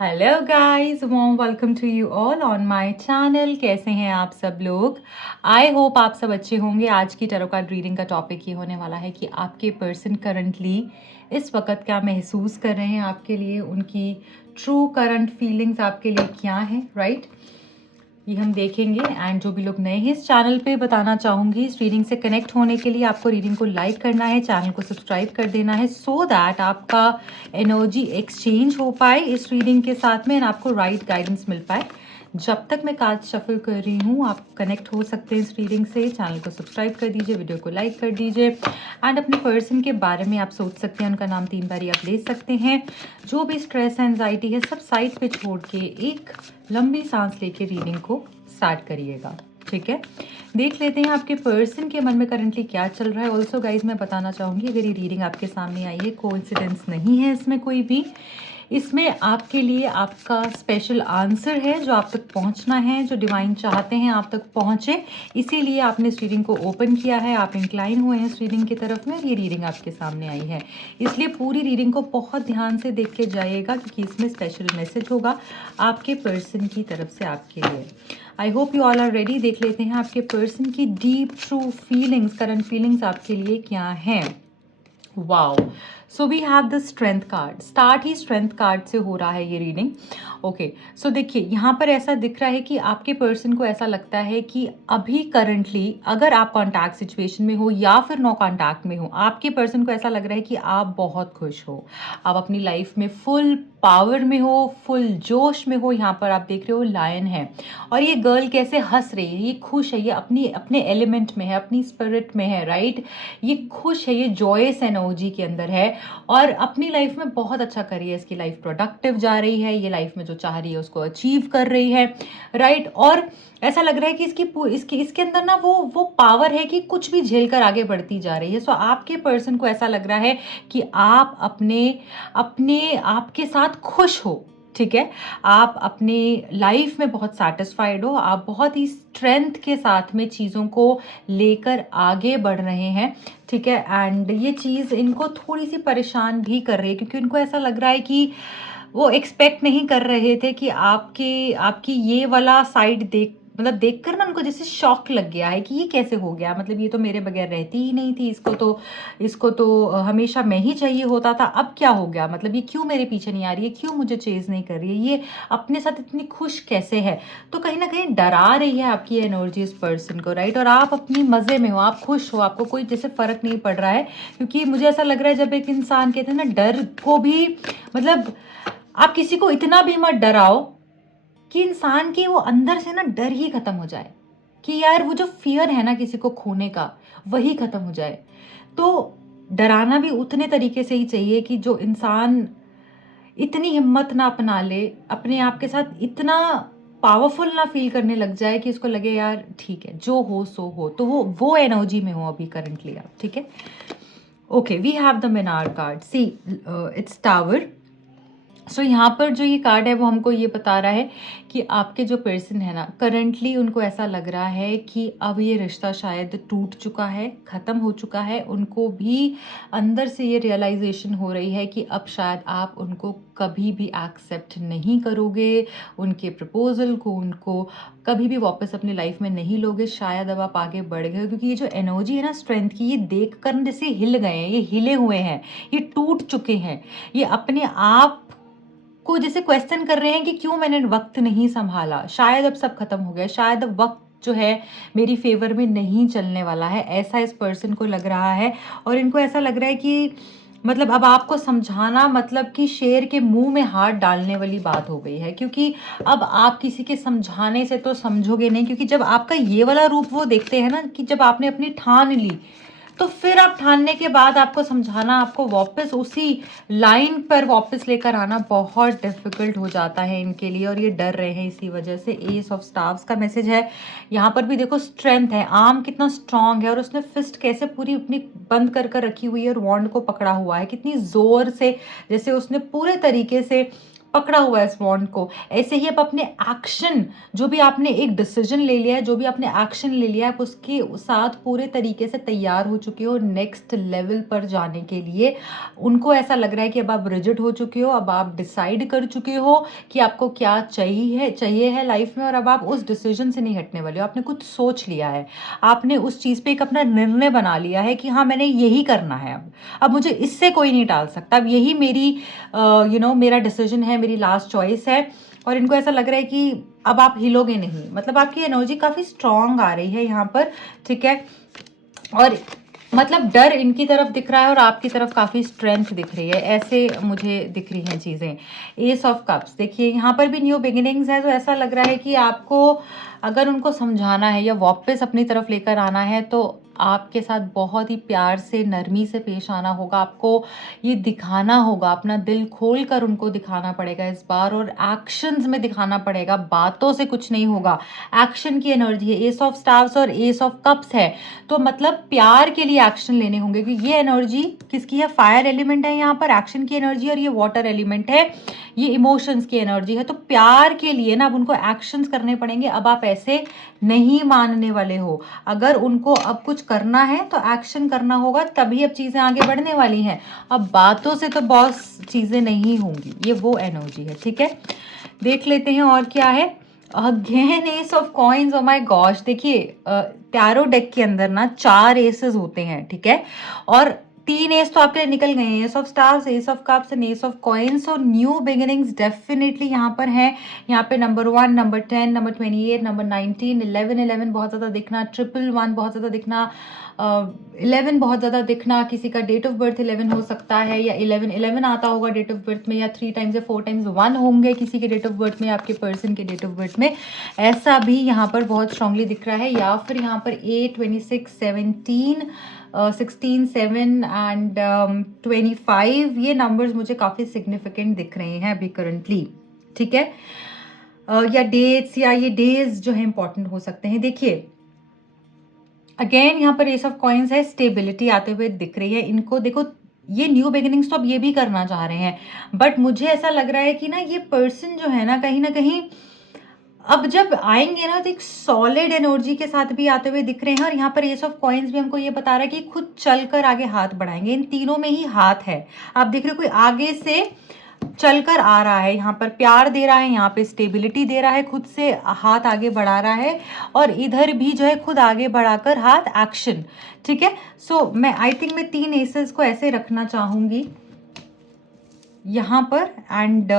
Hello guys, warm welcome to you all on my channel. कैसे हैं आप सब लोग? आई होप आप सब अच्छे होंगे। आज की टैरो कार्ड रीडिंग का टॉपिक ये होने वाला है कि आपके पर्सन करंटली इस वक्त क्या महसूस कर रहे हैं आपके लिए, उनकी ट्रू करंट फीलिंग्स आपके लिए क्या है, राइट? ये हम देखेंगे। एंड जो भी लोग नए हैं इस चैनल पे, बताना चाहूँगी इस रीडिंग से कनेक्ट होने के लिए आपको रीडिंग को लाइक करना है, चैनल को सब्सक्राइब कर देना है, सो दैट आपका एनर्जी एक्सचेंज हो पाए इस रीडिंग के साथ में एंड आपको राइट गाइडेंस मिल पाए। जब तक मैं कार्ड शफल कर रही हूँ आप कनेक्ट हो सकते हैं इस रीडिंग से। चैनल को सब्सक्राइब कर दीजिए, वीडियो को लाइक कर दीजिए एंड अपने पर्सन के बारे में आप सोच सकते हैं, उनका नाम 3 बारी आप ले सकते हैं। जो भी स्ट्रेस एंजाइटी है सब साइड पे छोड़ के एक लंबी सांस लेके रीडिंग को स्टार्ट करिएगा, ठीक है? देख लेते हैं आपके पर्सन के मन में करंटली क्या चल रहा है। ऑल्सो गाइज मैं बताना चाहूँगी, अगर ये रीडिंग आपके सामने आई है, कोइंसिडेंस नहीं है इसमें कोई भी। इसमें आपके लिए आपका स्पेशल आंसर है जो आप तक पहुंचना है, जो डिवाइन चाहते हैं आप तक पहुंचे, इसीलिए आपने इस रीडिंग को ओपन किया है, आप इंक्लाइन हुए हैं इस रीडिंग की तरफ में और ये रीडिंग आपके सामने आई है। इसलिए पूरी रीडिंग को बहुत ध्यान से देख के जाइएगा क्योंकि इसमें स्पेशल मैसेज होगा आपके पर्सन की तरफ से आपके लिए। I hope you all are ready. देख लेते हैं आपके पर्सन की deep true feelings, current feelings आपके लिए क्या हैं। Wow, so we have the strength card. Start ही स्ट्रेंथ कार्ड से हो रहा है ये रीडिंग। ओके, सो देखिए यहाँ पर ऐसा दिख रहा है कि आपके पर्सन को ऐसा लगता है कि अभी करंटली अगर आप कॉन्टैक्ट सिचुएशन में हो या फिर नो कॉन्टैक्ट में हो, आपके पर्सन को ऐसा लग रहा है कि आप बहुत खुश हो, आप अपनी लाइफ में फुल पावर में हो, फुल जोश में हो। यहाँ पर आप देख रहे हो लायन है और ये गर्ल कैसे हंस रही है, ये खुश है, ये अपने एलिमेंट में है, अपनी स्पिरिट में है, राइट? ये खुश है, ये जॉयस एनर्जी के अंदर है और अपनी लाइफ में बहुत अच्छा कर रही है। इसकी लाइफ प्रोडक्टिव जा रही है, ये लाइफ में जो चाह रही है उसको अचीव कर रही है, राइट? और ऐसा लग रहा है कि इसके अंदर ना वो पावर है कि कुछ भी झेल कर आगे बढ़ती जा रही है। सो आपके पर्सन को ऐसा लग रहा है कि आप अपने अपने आप के साथ खुश हो, ठीक है? आप अपने लाइफ में बहुत सेटिस्फाइड हो, आप बहुत ही स्ट्रेंथ के साथ में चीज़ों को लेकर आगे बढ़ रहे हैं, ठीक है? एंड ये चीज़ इनको थोड़ी सी परेशान भी कर रही है क्योंकि उनको ऐसा लग रहा है कि वो एक्सपेक्ट नहीं कर रहे थे कि आपकी ये वाला साइड देखकर ना उनको जैसे शॉक लग गया है कि ये कैसे हो गया, मतलब ये तो मेरे बगैर रहती ही नहीं थी, इसको तो हमेशा मैं ही चाहिए होता था, अब क्या हो गया, मतलब ये क्यों मेरे पीछे नहीं आ रही है, क्यों मुझे चेज नहीं कर रही है, ये अपने साथ इतनी खुश कैसे है? तो कहीं ना कहीं डरा रही है आपकी एनर्जी इस पर्सन को, राइट? और आप अपनी मजे में हो, आप खुश हो, आपको कोई जैसे फर्क नहीं पड़ रहा है। क्योंकि मुझे ऐसा लग रहा है जब एक इंसान कहते हैं ना डर को भी, मतलब आप किसी को इतना भी मत डराओ कि इंसान की वो अंदर से ना डर ही खत्म हो जाए, कि यार वो जो फियर है ना किसी को खोने का, वही खत्म हो जाए। तो डराना भी उतने तरीके से ही चाहिए कि जो इंसान इतनी हिम्मत ना अपना ले, अपने आप के साथ इतना पावरफुल ना फील करने लग जाए कि उसको लगे यार ठीक है जो हो सो हो, तो वो एनर्जी में हो अभी करंटली आप, ठीक है? Okay, we have the Minar card. See, it's tower. सो यहाँ पर जो ये कार्ड है वो हमको ये बता रहा है कि आपके जो पर्सन है ना, करंटली उनको ऐसा लग रहा है कि अब ये रिश्ता शायद टूट चुका है, ख़त्म हो चुका है। उनको भी अंदर से ये रियलाइजेशन हो रही है कि अब शायद आप उनको कभी भी एक्सेप्ट नहीं करोगे, उनके प्रपोजल को उनको कभी भी वापस अपनी लाइफ में नहीं लोगे। शायद अब आप आगे बढ़ गए क्योंकि ये जो एनर्जी है ना स्ट्रेंथ की, ये देख कर जैसे हिल गए हैं, ये हिले हुए हैं, ये टूट चुके हैं, ये अपने आप को जैसे क्वेश्चन कर रहे हैं कि क्यों मैंने वक्त नहीं संभाला, शायद अब सब खत्म हो गया, शायद अब वक्त जो है मेरी फेवर में नहीं चलने वाला है, ऐसा इस पर्सन को लग रहा है। और इनको ऐसा लग रहा है कि मतलब अब आपको समझाना मतलब कि शेर के मुंह में हाथ डालने वाली बात हो गई है, क्योंकि अब आप किसी के समझाने से तो समझोगे नहीं, क्योंकि जब आपका ये वाला रूप वो देखते हैं ना कि जब आपने अपनी ठान ली, तो फिर आप ठानने के बाद आपको समझाना, आपको वापस उसी लाइन पर वापस लेकर आना बहुत डिफिकल्ट हो जाता है इनके लिए और ये डर रहे हैं इसी वजह से। एस ऑफ स्टार्स का मैसेज है यहाँ पर भी। देखो स्ट्रेंथ है, आर्म कितना स्ट्रांग है और उसने फिस्ट कैसे पूरी अपनी बंद कर रखी हुई है और वॉन्ड को पकड़ा हुआ है, कितनी जोर से, जैसे उसने पूरे तरीके से पकड़ा हुआ है इस वॉन्ड को। ऐसे ही आप अपने एक्शन, जो भी आपने एक डिसीजन ले लिया है, जो भी आपने एक्शन ले लिया है, आप उसके साथ पूरे तरीके से तैयार हो चुके हो नेक्स्ट लेवल पर जाने के लिए। उनको ऐसा लग रहा है कि अब आप रिजिड हो चुके हो, अब आप डिसाइड कर चुके हो कि आपको क्या चाहिए है लाइफ में, और अब आप उस डिसीजन से नहीं हटने वाले हो। आपने कुछ सोच लिया है, आपने उस चीज़ पे एक अपना निर्णय बना लिया है कि हाँ मैंने यही करना है, अब मुझे इससे कोई नहीं टाल सकता, अब यही मेरी मेरा डिसीजन है, मेरी लास्ट चॉइस है। और इनको ऐसा लग रहा है कि अब आप हिलोगे नहीं, मतलब आपकी एनर्जी काफ़ी स्ट्रांग आ रही है यहाँ पर, ठीक है। और मतलब डर इनकी तरफ दिख रहा है और आपकी तरफ काफ़ी स्ट्रेंथ दिख रही है, ऐसे मुझे दिख रही हैं चीज़ें। एस ऑफ कप्स, देखिए यहाँ पर भी न्यू बिगिनिंग्स है, तो ऐसा लग रहा है कि आपको अगर उनको समझाना है या वापस अपनी तरफ लेकर आना है, तो आपके साथ बहुत ही प्यार से, नरमी से पेश आना होगा। आपको ये दिखाना होगा, अपना दिल खोल कर उनको दिखाना पड़ेगा इस बार, और एक्शंस में दिखाना पड़ेगा, बातों से कुछ नहीं होगा। एक्शन की एनर्जी है, एस ऑफ स्टार्स और एस ऑफ कप्स है, तो मतलब प्यार के लिए एक्शन लेने होंगे, क्योंकि ये एनर्जी किसकी है, फायर एलिमेंट है यहाँ पर एक्शन की एनर्जी, और ये वाटर एलिमेंट है, ये इमोशंस की एनर्जी है। तो प्यार के लिए ना अब उनको एक्शंस करने पड़ेंगे। अब आप ऐसे नहीं मानने वाले हो, अगर उनको अब कुछ करना है तो एक्शन करना होगा, तभी अब चीज़ें आगे बढ़ने वाली हैं। अब बातों से तो बॉस चीज़ें नहीं होंगी, ये वो एनर्जी है, ठीक है। देख लेते हैं और क्या है। Again S of coins, oh my gosh, देखिए टैरो डेक के अंदर ना 4 एसेस होते हैं, ठीक है, और 3 एस तो आपके निकल गए हैं, S of stars, S of cups and S of coins. और न्यू बिगिनिंग्स डेफिनेटली यहाँ पर है। यहाँ पे नंबर 1, नंबर 10, नंबर 28, नंबर 19, 11 बहुत ज़्यादा दिखना, 111 बहुत ज़्यादा दिखना, 11 बहुत ज़्यादा दिखना। किसी का डेट ऑफ बर्थ 11 हो सकता है, या 11 आता होगा डेट ऑफ बर्थ में, या 3 टाइम्स या 4 टाइम्स 1 होंगे किसी के डेट ऑफ बर्थ में, आपके पर्सन के डेट ऑफ बर्थ में, ऐसा भी यहाँ पर बहुत स्ट्रांगली दिख रहा है। या फिर यहाँ पर 8, 26, 17, 16, 7 एंड 25, ये नंबर्स मुझे काफ़ी सिग्निफिकेंट दिख रहे हैं अभी करंटली, ठीक है। या डेट्स, या ये डेज जो है इंपॉर्टेंट हो सकते हैं। देखिए अगेन यहाँ पर एस ऑफ कॉइन्स है, स्टेबिलिटी आते हुए दिख रही है इनको। देखो ये न्यू बिगिनिंग्स तो अब ये भी करना चाह रहे हैं, बट मुझे ऐसा लग रहा है कि ना ये पर्सन जो है ना कहीं अब जब आएंगे ना तो एक सॉलिड एनर्जी के साथ भी आते हुए दिख रहे हैं। और यहाँ पर एस ऑफ कॉइन्स भी हमको ये बता रहा है कि खुद चलकर आगे हाथ बढ़ाएंगे। इन तीनों में ही हाथ है, आप देख रहे हो कोई आगे से चलकर आ रहा है, यहाँ पर प्यार दे रहा है, यहाँ पे स्टेबिलिटी दे रहा है, खुद से हाथ आगे बढ़ा रहा है, और इधर भी जो है खुद आगे बढ़ाकर हाथ एक्शन, ठीक है। सो मैं आई थिंक मैं 3 एसेस को ऐसे रखना चाहूंगी यहाँ पर, एंड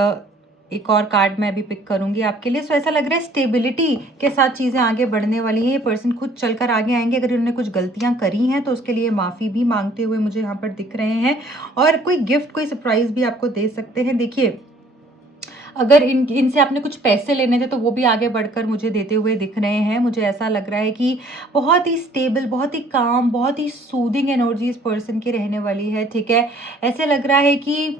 एक और कार्ड मैं अभी पिक करूंगी आपके लिए। सो ऐसा लग रहा है स्टेबिलिटी के साथ चीज़ें आगे बढ़ने वाली हैं। ये पर्सन खुद चलकर आगे आएंगे। अगर उन्होंने कुछ गलतियां करी हैं तो उसके लिए माफ़ी भी मांगते हुए मुझे यहाँ पर दिख रहे हैं, और कोई गिफ्ट, कोई सरप्राइज भी आपको दे सकते हैं। देखिए अगर इनसे आपने कुछ पैसे लेने थे तो वो भी आगे बढ़कर मुझे देते हुए दिख रहे हैं। मुझे ऐसा लग रहा है कि बहुत ही स्टेबल, बहुत ही काम, बहुत ही सूदिंग एनर्जी इस पर्सन की रहने वाली है, ठीक है। ऐसे लग रहा है कि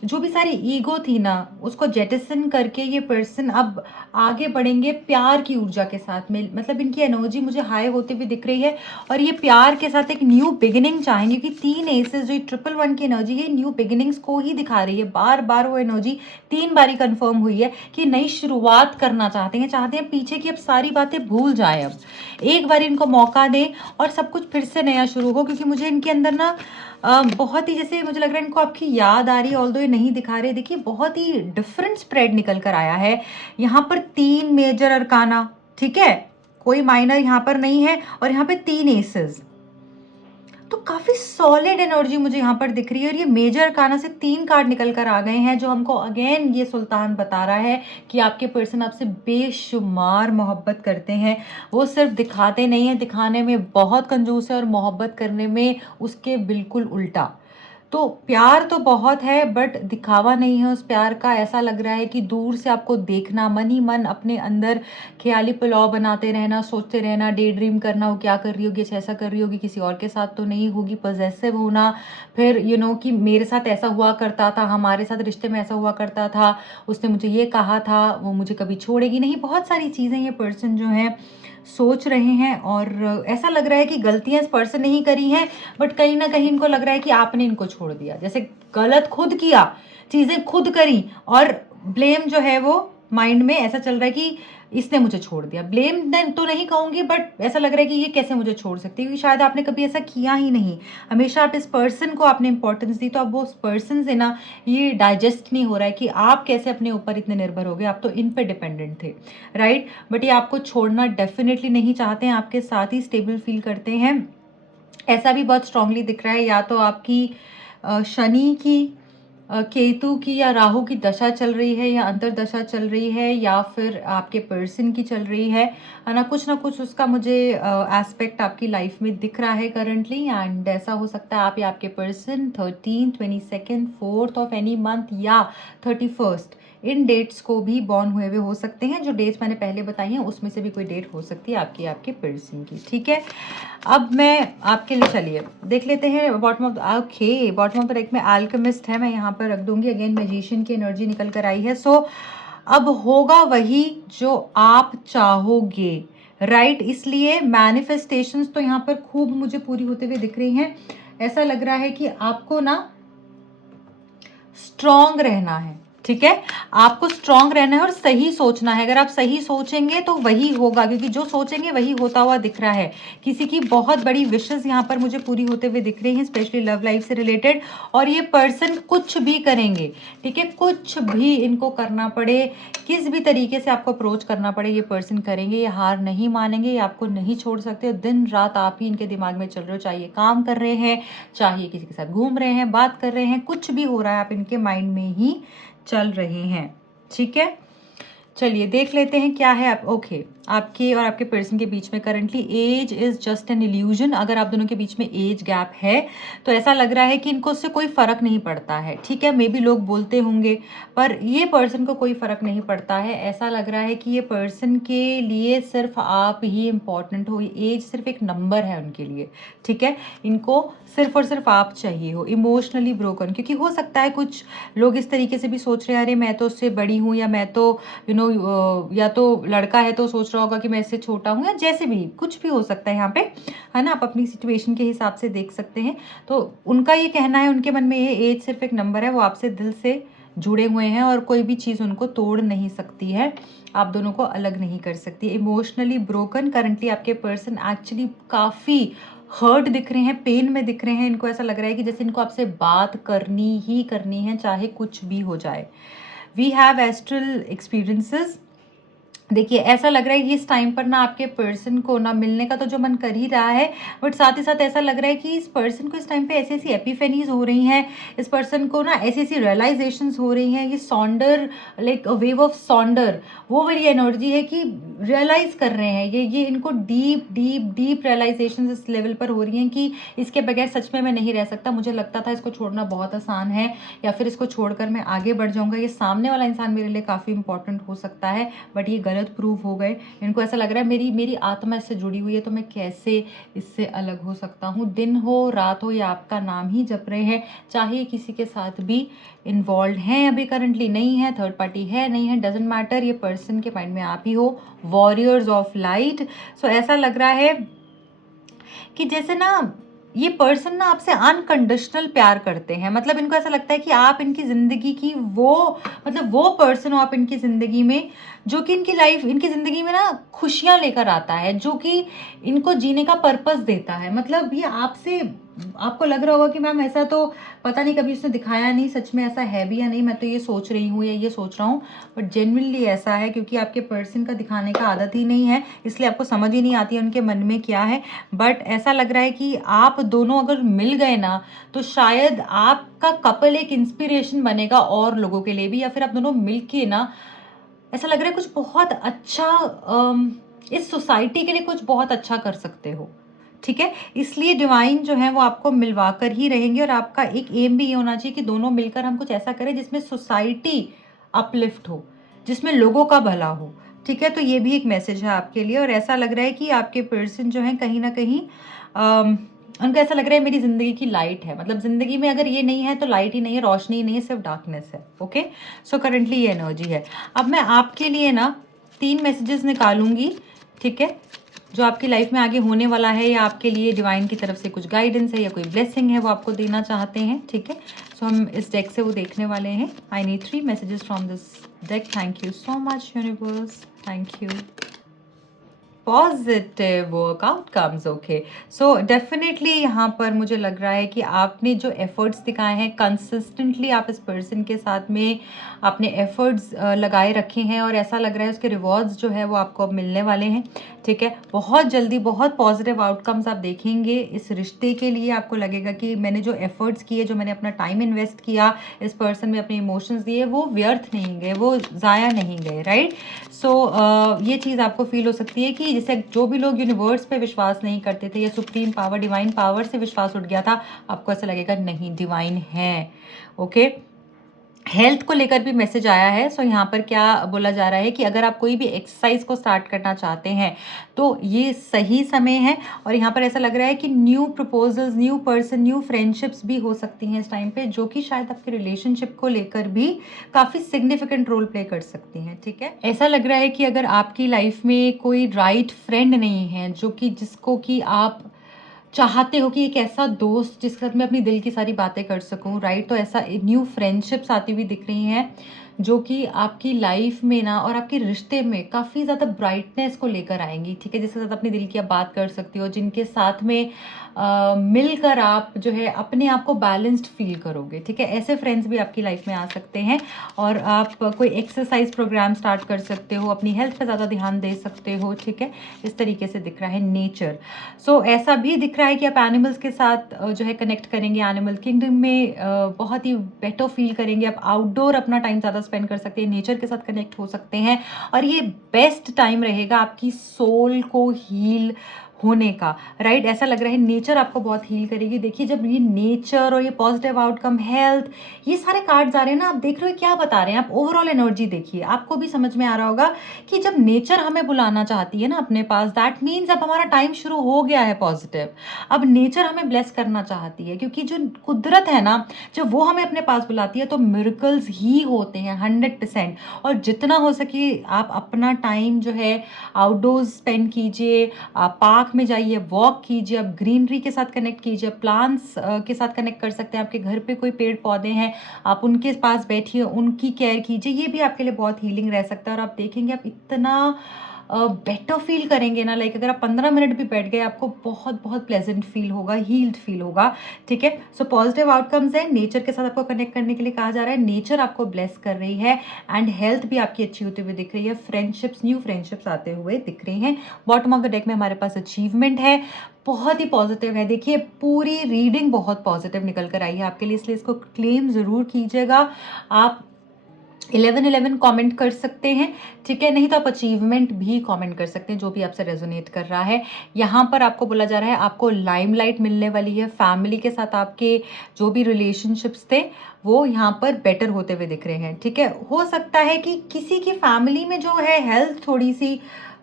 जो भी सारी ईगो थी ना उसको जेटिसन करके ये पर्सन अब आगे बढ़ेंगे प्यार की ऊर्जा के साथ में। मतलब इनकी एनर्जी मुझे हाई होते हुए दिख रही है, और ये प्यार के साथ एक न्यू बिगिनिंग चाहेंगे। कि 3 एसेस जो 111 की एनर्जी है न्यू बिगिनिंग्स को ही दिखा रही है। बार बार वो एनर्जी 3 बारी कंफर्म हुई है कि नई शुरुआत करना चाहते हैं पीछे की अब सारी बातें भूल जाए। अब एक बार इनको मौका दें और सब कुछ फिर से नया शुरू हो, क्योंकि मुझे इनके अंदर ना बहुत ही, जैसे मुझे लग रहा है इनको आपकी याद आ रही है, ऑल्दो ये नहीं दिखा रहे। देखिए बहुत ही डिफरेंट स्प्रेड निकल कर आया है यहाँ पर। 3 मेजर अरकाना, ठीक है, कोई माइनर यहाँ पर नहीं है, और यहाँ पे 3 एसेस, तो काफी सॉलिड एनर्जी मुझे यहाँ पर दिख रही है। और ये मेजर अरकाना से 3 कार्ड निकल कर आ गए हैं, जो हमको अगेन ये सुल्तान बता रहा है कि आपके पर्सन आपसे बेशुमार मोहब्बत करते हैं। वो सिर्फ दिखाते नहीं है, दिखाने में बहुत कंजूस है, और मोहब्बत करने में उसके बिल्कुल उल्टा। तो प्यार तो बहुत है बट दिखावा नहीं है उस प्यार का। ऐसा लग रहा है कि दूर से आपको देखना, मन ही मन अपने अंदर ख्याली पुलाव बनाते रहना, सोचते रहना, डे ड्रीम करना, वो क्या कर रही होगी, ऐसा कर रही होगी, किसी और के साथ तो नहीं होगी, पॉजेसिव होना, फिर कि मेरे साथ ऐसा हुआ करता था, हमारे साथ रिश्ते में ऐसा हुआ करता था, उसने मुझे ये कहा था, वो मुझे कभी छोड़ेगी नहीं। बहुत सारी चीज़ें ये पर्सन जो है सोच रहे हैं, और ऐसा लग रहा है कि गलतियां इस पर्सन ने ही करी हैं, बट कहीं ना कहीं इनको लग रहा है कि आपने इनको छोड़ दिया, जैसे गलत खुद किया चीज़ें खुद करी और ब्लेम जो है वो माइंड में ऐसा चल रहा है कि इसने मुझे छोड़ दिया। ब्लेम तो नहीं कहूँगी, बट ऐसा लग रहा है कि ये कैसे मुझे छोड़ सकती है, क्योंकि शायद आपने कभी ऐसा किया ही नहीं। हमेशा आप इस पर्सन को आपने इंपॉर्टेंस दी, तो अब वो उस पर्सन से ना ये डाइजेस्ट नहीं हो रहा है कि आप कैसे अपने ऊपर इतने निर्भर हो गए, आप तो इन पे डिपेंडेंट थे, राइट। बट ये आपको छोड़ना डेफिनेटली नहीं चाहते हैं, आपके साथ ही स्टेबल फील करते हैं। ऐसा भी बहुत स्ट्रांगली दिख रहा है, या तो आपकी शनि की, केतु की या राहु की दशा चल रही है, या अंतरदशा चल रही है, या फिर आपके पर्सन की चल रही है ना, कुछ ना कुछ उसका मुझे एस्पेक्ट आपकी लाइफ में दिख रहा है करंटली। एंड ऐसा हो सकता है आप या आपके person 13, 22, 4th of any month या 31st इन डेट्स को भी बॉर्न हुए हुए हो सकते हैं। जो डेट्स मैंने पहले बताई हैं उसमें से भी कोई डेट हो सकती है आपके पर्सन की, ठीक है। अब मैं आपके लिए चलिए देख लेते हैं bottom of okay, bottom of the deck में अल्केमिस्ट है, मैं यहाँ पर रख दूंगी। अगेन मैजिशियन की एनर्जी निकल कर आई है। सो अब होगा वही जो आप चाहोगे, राइट। इसलिए मैनिफेस्टेशंस तो यहाँ पर खूब मुझे पूरी होते हुए दिख रही हैं। ऐसा लग रहा है कि आपको ना स्ट्रॉन्ग रहना है, ठीक है। आपको स्ट्रॉन्ग रहना है और सही सोचना है। अगर आप सही सोचेंगे तो वही होगा, क्योंकि जो सोचेंगे वही होता हुआ दिख रहा है। किसी की बहुत बड़ी विशेस यहाँ पर मुझे पूरी होते हुए दिख रही हैं, स्पेशली लव लाइफ से रिलेटेड। और ये पर्सन कुछ भी करेंगे, ठीक है, कुछ भी इनको करना पड़े, किस भी तरीके से आपको अप्रोच करना पड़े, ये पर्सन करेंगे। ये हार नहीं मानेंगे, ये आपको नहीं छोड़ सकते। दिन रात आप ही इनके दिमाग में चल रहे हो, चाहे ये काम कर रहे हैं, चाहे किसी के साथ घूम रहे हैं, बात कर रहे हैं, कुछ भी हो रहा है, आप इनके माइंड में ही चल रहे हैं, ठीक है। चलिए देख लेते हैं क्या है। आप ओके, आपके और आपके पर्सन के बीच में currently as is just an illusion. अगर आप दोनों के बीच में एज गैप है तो ऐसा लग रहा है कि इनको उससे कोई फर्क नहीं पड़ता है, ठीक है। मे बी लोग बोलते होंगे पर ये पर्सन को कोई फर्क नहीं पड़ता है। ऐसा लग रहा है कि ये पर्सन के लिए सिर्फ आप ही इम्पॉर्टेंट हो। एज सिर्फ एक नंबर है उनके लिए, ठीक है। इनको सिर्फ और सिर्फ आप चाहिए हो। इमोशनली ब्रोकन, क्योंकि हो सकता है कुछ लोग इस तरीके से भी सोच रहे हैं, अरे मैं तो उससे बड़ी हूँ, या मैं तो या तो लड़का है तो सोच रहा होगा कि मैं इससे छोटा हूँ, या जैसे भी कुछ भी हो सकता है यहाँ पे, है ना। आप अपनी सिचुएशन के हिसाब से देख सकते हैं। तो उनका ये कहना है, उनके मन में ये एज सिर्फ एक नंबर है। वो आपसे दिल से जुड़े हुए हैं और कोई भी चीज़ उनको तोड़ नहीं सकती है, आप दोनों को अलग नहीं कर सकती। इमोशनली ब्रोकन, करंटली आपके पर्सन एक्चुअली काफ़ी हर्ट दिख रहे हैं, पेन में दिख रहे हैं। इनको ऐसा लग रहा है कि जैसे इनको आपसे बात करनी ही करनी है, चाहे कुछ भी हो जाए। We have astral experiences. देखिए ऐसा लग रहा है कि इस टाइम पर ना आपके पर्सन को ना मिलने का तो जो मन कर ही रहा है, बट साथ ही साथ ऐसा लग रहा है कि इस पर्सन को इस टाइम पे ऐसी ऐसी एपिफेनीज हो रही हैं, इस पर्सन को ना ऐसी ऐसी रियलाइजेशंस हो रही हैं। ये Sonder, like wave of Sonder, वो वाली एनर्जी है कि रियलाइज कर रहे हैं ये इनको डीप डीप डीप रियलाइजेशन इस लेवल पर हो रही हैं कि इसके बगैर सच में मैं नहीं रह सकता। मुझे लगता था इसको छोड़ना बहुत आसान है, या फिर इसको छोड़कर मैं आगे बढ़ जाऊंगा, ये सामने वाला इंसान मेरे लिए काफ़ी इंपॉर्टेंट हो सकता है, बट ये गलत प्रूव हो गए। इनको ऐसा लग रहा है मेरी आत्मा इससे जुड़ी हुई है, तो मैं कैसे इससे अलग हो सकता हूँ। दिन हो रात हो, या आपका नाम ही जप रहे हैं, चाहे किसी के साथ भी इन्वॉल्व हैं, अभी करंटली नहीं है, थर्ड पार्टी है नहीं है, डजेंट मैटर, ये पर्सन के माइंड में आप ही हो। Warriors of light. सो ऐसा लग रहा है कि जैसे ना ये पर्सन ना आपसे अनकंडीशनल प्यार करते हैं। मतलब इनको ऐसा लगता है कि आप इनकी ज़िंदगी की वो पर्सन हो आप इनकी ज़िंदगी में, जो कि इनकी लाइफ, इनकी ज़िंदगी में ना खुशियाँ लेकर आता है, जो कि इनको जीने का पर्पस देता है। मतलब ये आपसे, आपको लग रहा होगा कि मैम ऐसा तो पता नहीं कभी उसने दिखाया नहीं, सच में ऐसा है भी या नहीं, मैं तो ये सोच रही हूँ या ये सोच रहा हूँ, बट जेन्युइनली ऐसा है, क्योंकि आपके पर्सन का दिखाने का आदत ही नहीं है, इसलिए आपको समझ ही नहीं आती है उनके मन में क्या है। बट ऐसा लग रहा है कि आप दोनों अगर मिल गए ना, तो शायद आपका कपल एक इंस्पिरेशन बनेगा और लोगों के लिए भी, या फिर आप दोनों मिल के ना, ऐसा लग रहा है कुछ बहुत अच्छा इस सोसाइटी के लिए कुछ बहुत अच्छा कर सकते हो, ठीक है। इसलिए डिवाइन जो है वो आपको मिलवा कर ही रहेंगे, और आपका एक एम भी ये होना चाहिए कि दोनों मिलकर हम कुछ ऐसा करें जिसमें सोसाइटी अपलिफ्ट हो, जिसमें लोगों का भला हो, ठीक है। तो ये भी एक मैसेज है आपके लिए। और ऐसा लग रहा है कि आपके पर्सन जो है कहीं ना कहीं उनको ऐसा लग रहा है मेरी ज़िंदगी की लाइट है। मतलब ज़िंदगी में अगर ये नहीं है तो लाइट ही नहीं है, रोशनी ही नहीं है, सिर्फ डार्कनेस है। ओके, सो करंटली ये एनर्जी है। अब मैं आपके लिए ना 3 मैसेजेस निकालूंगी, ठीक है। जो आपकी लाइफ में आगे होने वाला है या आपके लिए डिवाइन की तरफ से कुछ गाइडेंस है या कोई ब्लेसिंग है वो आपको देना चाहते हैं, ठीक है। सो हम इस डेक से वो देखने वाले हैं। I need 3 messages from this deck. Thank you so much universe, thank you. Positive work outcomes, okay. So definitely यहाँ पर मुझे लग रहा है कि आपने जो एफर्ट्स दिखाए हैं कंसिस्टेंटली, आप इस पर्सन के साथ में आपने एफर्ट्स लगाए रखे हैं और ऐसा लग रहा है उसके रिवॉर्ड्स जो है वो आपको अब मिलने वाले हैं, ठीक है। बहुत जल्दी बहुत पॉजिटिव आउटकम्स आप देखेंगे इस रिश्ते के लिए। आपको लगेगा कि मैंने जो एफर्ट्स किए, जो मैंने अपना टाइम इन्वेस्ट किया इस पर्सन में, अपने इमोशंस दिए, वो व्यर्थ नहीं गए, वो ज़ाया नहीं गए, राइट। सो ये चीज़ आपको फील हो सकती है कि जैसे जो भी लोग यूनिवर्स पे विश्वास नहीं करते थे या सुप्रीम पावर डिवाइन पावर से विश्वास उठ गया था, आपको ऐसा लगेगा नहीं डिवाइन है, ओके। हेल्थ को लेकर भी मैसेज आया है। सो यहाँ पर क्या बोला जा रहा है कि अगर आप कोई भी एक्सरसाइज को स्टार्ट करना चाहते हैं तो ये सही समय है। और यहाँ पर ऐसा लग रहा है कि new proposals, new person, new friendships भी हो सकती हैं इस टाइम पे, जो कि शायद आपके रिलेशनशिप को लेकर भी काफ़ी सिग्निफिकेंट रोल प्ले कर सकती हैं, ठीक है। ऐसा लग रहा है कि अगर आपकी लाइफ में कोई राइट फ्रेंड नहीं है जो कि जिसको कि आप चाहते हो कि एक ऐसा दोस्त जिसके साथ मैं अपनी दिल की सारी बातें कर सकूं, राइट, तो ऐसा न्यू फ्रेंडशिप्स आती हुई दिख रही हैं जो कि आपकी लाइफ में ना और आपके रिश्ते में काफ़ी ज़्यादा ब्राइटनेस को लेकर आएंगी, ठीक है। जिसके साथ अपनी दिल की आप बात कर सकती हो, जिनके साथ में मिलकर आप जो है अपने आप को बैलेंस्ड फील करोगे, ठीक है। ऐसे फ्रेंड्स भी आपकी लाइफ में आ सकते हैं और आप कोई एक्सरसाइज प्रोग्राम स्टार्ट कर सकते हो, अपनी हेल्थ पे ज़्यादा ध्यान दे सकते हो, ठीक है। इस तरीके से दिख रहा है नेचर। सो ऐसा भी दिख रहा है कि आप एनिमल्स के साथ जो है कनेक्ट करेंगे, एनिमल किंगडम में बहुत ही बेटर फील करेंगे। आप आउटडोर अपना टाइम ज़्यादा स्पेंड कर सकते हैं, नेचर के साथ कनेक्ट हो सकते हैं और ये बेस्ट टाइम रहेगा आपकी सोल को हील होने का, राइट। ऐसा लग रहा है नेचर आपको बहुत हील करेगी। देखिए जब ये नेचर और ये पॉजिटिव आउटकम, हेल्थ, ये सारे कार्ड्स आ रहे हैं ना, आप देख रहे हो क्या बता रहे हैं। आप ओवरऑल एनर्जी देखिए, आपको भी समझ में आ रहा होगा कि जब नेचर हमें बुलाना चाहती है ना अपने पास, दैट मीन्स अब हमारा टाइम शुरू हो गया है पॉजिटिव। अब नेचर हमें ब्लेस करना चाहती है क्योंकि जो कुदरत है ना, जब वो हमें अपने पास बुलाती है तो मिरेकल्स ही होते हैं 100%। और जितना हो सके आप अपना टाइम जो है आउटडोर्स स्पेंड कीजिए, आप पार्क में जाइए, वॉक कीजिए, आप ग्रीनरी के साथ कनेक्ट कीजिए, प्लांट्स के साथ कनेक्ट कर सकते हैं। आपके घर पे कोई पेड़ पौधे हैं, आप उनके पास बैठिए, उनकी केयर कीजिए, ये भी आपके लिए बहुत हीलिंग रह सकता है। और आप देखेंगे आप इतना बेटर फील करेंगे ना, लाइक अगर आप 15 मिनट भी बैठ गए आपको बहुत बहुत प्लेजेंट फील होगा, हील्ड फील होगा, ठीक है। सो पॉजिटिव आउटकम्स है, नेचर के साथ आपको कनेक्ट करने के लिए कहा जा रहा है, नेचर आपको ब्लेस कर रही है एंड हेल्थ भी आपकी अच्छी होती हुई दिख रही है, फ्रेंडशिप्स, न्यू फ्रेंडशिप्स आते हुए दिख रही हैं। बॉटम ऑफ द डेक में हमारे पास अचीवमेंट है, बहुत ही पॉजिटिव है। देखिए पूरी रीडिंग बहुत पॉजिटिव निकल कर आई है आपके लिए, इसलिए इसको क्लेम ज़रूर कीजिएगा। आप 1111 कमेंट कर सकते हैं, ठीक है। नहीं तो आप अचीवमेंट भी कमेंट कर सकते हैं, जो भी आपसे रेजोनेट कर रहा है। यहाँ पर आपको बोला जा रहा है आपको लाइमलाइट मिलने वाली है, फैमिली के साथ आपके जो भी रिलेशनशिप्स थे वो यहाँ पर बेटर होते हुए दिख रहे हैं, ठीक है। हो सकता है कि किसी की फैमिली में जो है हेल्थ थोड़ी सी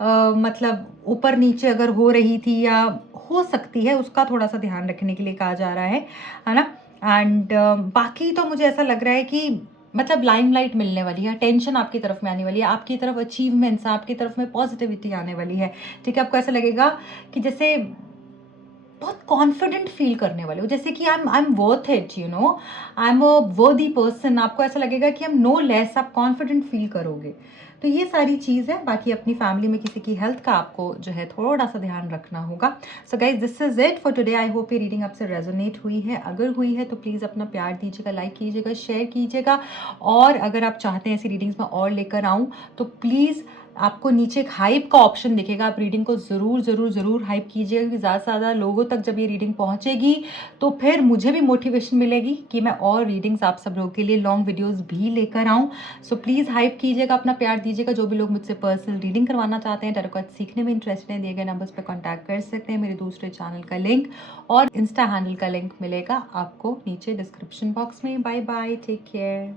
मतलब ऊपर नीचे अगर हो रही थी या हो सकती है, उसका थोड़ा सा ध्यान रखने के लिए कहा जा रहा है ना। एंड बाकी तो मुझे ऐसा लग रहा है कि मतलब लाइमलाइट मिलने वाली है, टेंशन आपकी तरफ में आने वाली है, आपकी तरफ अचीवमेंट्स, आपकी तरफ में पॉजिटिविटी आने वाली है, ठीक है। आपको ऐसा लगेगा कि जैसे बहुत कॉन्फिडेंट फील करने वाले हो, जैसे कि I am worth it, you know, I am a वर्दी पर्सन। आपको ऐसा लगेगा कि हम नो लेस, आप कॉन्फिडेंट फील करोगे। तो ये सारी चीज़ है। बाकी अपनी फैमिली में किसी की हेल्थ का आपको जो है थोड़ा सा ध्यान रखना होगा। So guys this is it for today. I hope ये रीडिंग आपसे रेजोनेट हुई है। अगर हुई है तो प्लीज़ अपना प्यार दीजिएगा, लाइक कीजिएगा, शेयर कीजिएगा। और अगर आप चाहते हैं ऐसी रीडिंग्स में और लेकर आऊँ तो प्लीज़ आपको नीचे एक हाइप का ऑप्शन दिखेगा, आप रीडिंग को ज़रूर ज़रूर ज़रूर हाइप कीजिएगा, क्योंकि ज़्यादा से ज़्यादा लोगों तक जब ये रीडिंग पहुंचेगी तो फिर मुझे भी मोटिवेशन मिलेगी कि मैं और रीडिंग्स आप सब लोगों के लिए लॉन्ग वीडियोस भी लेकर आऊँ। सो प्लीज़ हाइप कीजिएगा, अपना प्यार दीजिएगा। जो भी लोग मुझसे पर्सनल रीडिंग करवाना चाहते हैं, टैरो कार्ड सीखने में इंटरेस्टेड हैं, दिए गए नंबर्स पर कॉन्टैक्ट कर सकते हैं। मेरे दूसरे चैनल का लिंक और इंस्टा हैंडल का लिंक मिलेगा आपको नीचे डिस्क्रिप्शन बॉक्स में। Bye bye, take care.